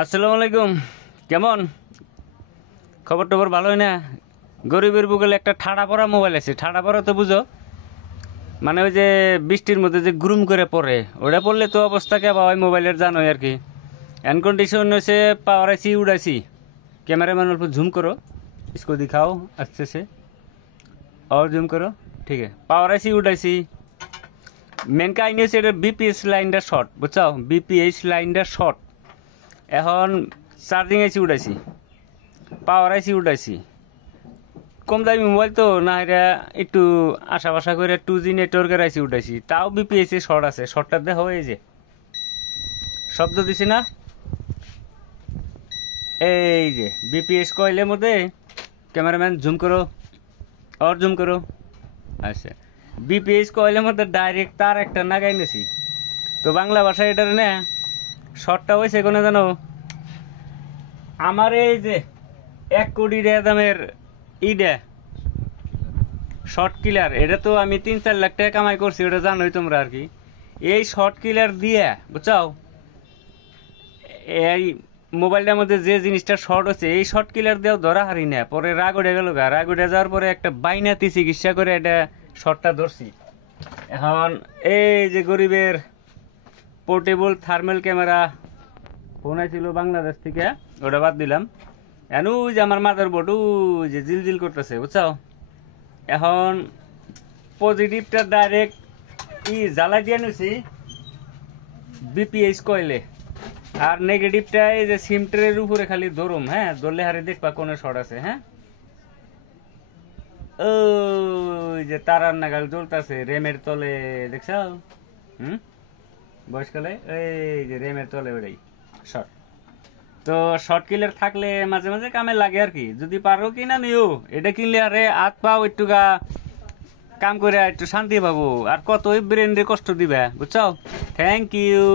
আসসালামু আলাইকুম। কেমন খবর টবর? ভালোই না? গরিবের বুকেলে একটা ঠাড়া পড়া মোবাইল আছে। ঠাড়া পড়া তো বুঝো, মানে ওই যে বৃষ্টির মধ্যে যে গ্রুম করে পড়ে, ওটা পড়লে তো অবস্থা কে বাবা মোবাইলের জানোই আর কি। এন্ড কন্ডিশন হচ্ছে পাওয়ার আইসি উড়াইছি। ক্যামেরাম্যান অল্প ঝুম করো, इसको दिखाओ अच्छे से और জুম করো। ঠিক আছে, পাওয়ার আইসি উড়াইছি। মেন কাহিনী হচ্ছে এটা বিপিএস লাইনটা শর্ট, বুঝছাও? বিপিএস লাইনটা শর্ট। এখন চার্জিং আইসি উঠাইছি, পাওয়ার আইসি উঠাইছি। কম দামি মোবাইল তো না, এটা একটু আশা বাসা করে 2G নেটওয়ার্কের আইসি উঠাইছি, তাও বিপিএস শর্ট আছে। শর্টটা দেখো, এই যে শব্দ দিছি না, এই যে বিপিএস কয়েলের মধ্যে। ক্যামেরাম্যান জুম করো, আর জুম করো। আচ্ছা, বিপিএস কয়েলের মধ্যে ডাইরেক্ট তার একটা নাগাই নেছি। তো বাংলা ভাষায় এটার না শর্টটা হয়েছে কোনো জানো? আমার এই যে 1 কোটি টাকা দামের ইডা শর্ট কিলার, এটা তো আমি 3-4 লাখ টাকা কামাই করছি, ওটা জানোই তোমরা আর কি। এই শর্ট কিলার দিয়ে, বুঝছাও, এই মোবাইলটার মধ্যে যে জিনিসটা শর্ট হচ্ছে, এই শর্ট কিলার দিয়েও ধরা হারি না। পরে রাগ উঠে গেল, রাগ উঠে যাওয়ার পরে একটা বাইনাতি চিকিৎসা করে এটা শর্টটা ধরছি। এখন এই যে গরিবের পোর্টেবল থার্মাল ক্যামেরা ফোন আইছিল বাংলাদেশ থেকে, ওটা বাদ দিলাম। এখন ওই যে আমার মাদার বোর্ড ওই যে জিলজিল করতেছে, বুঝছাও? এখন পজিটিভটা ডাইরেক্ট জ্বালাই দিয়ে নিছি বিপিএস কয়েলে, আর নেগেটিভটা এই যে সিম ট্রের উপরে খালি ধরুম। হ্যাঁ, ধরলে হারে দেখবা কোন শর্ট আছে। হ্যাঁ, ওই যে তারার নাগাল জ্বলতেছে রেমের তলে, দেখছাও? বয়সকালে এই যে রেমের তলে ওটাই শর্ট। তো শর্ট কিলার থাকলে মাঝে মাঝে কামে লাগে আর কি। যদি পারো কিনা নিও, এটা কিনলে আরে হাত পাও একটু কাম করে একটু শান্তি পাবো। আর কত ব্রেন রে কষ্ট দিবা, বুঝছো? Thank you.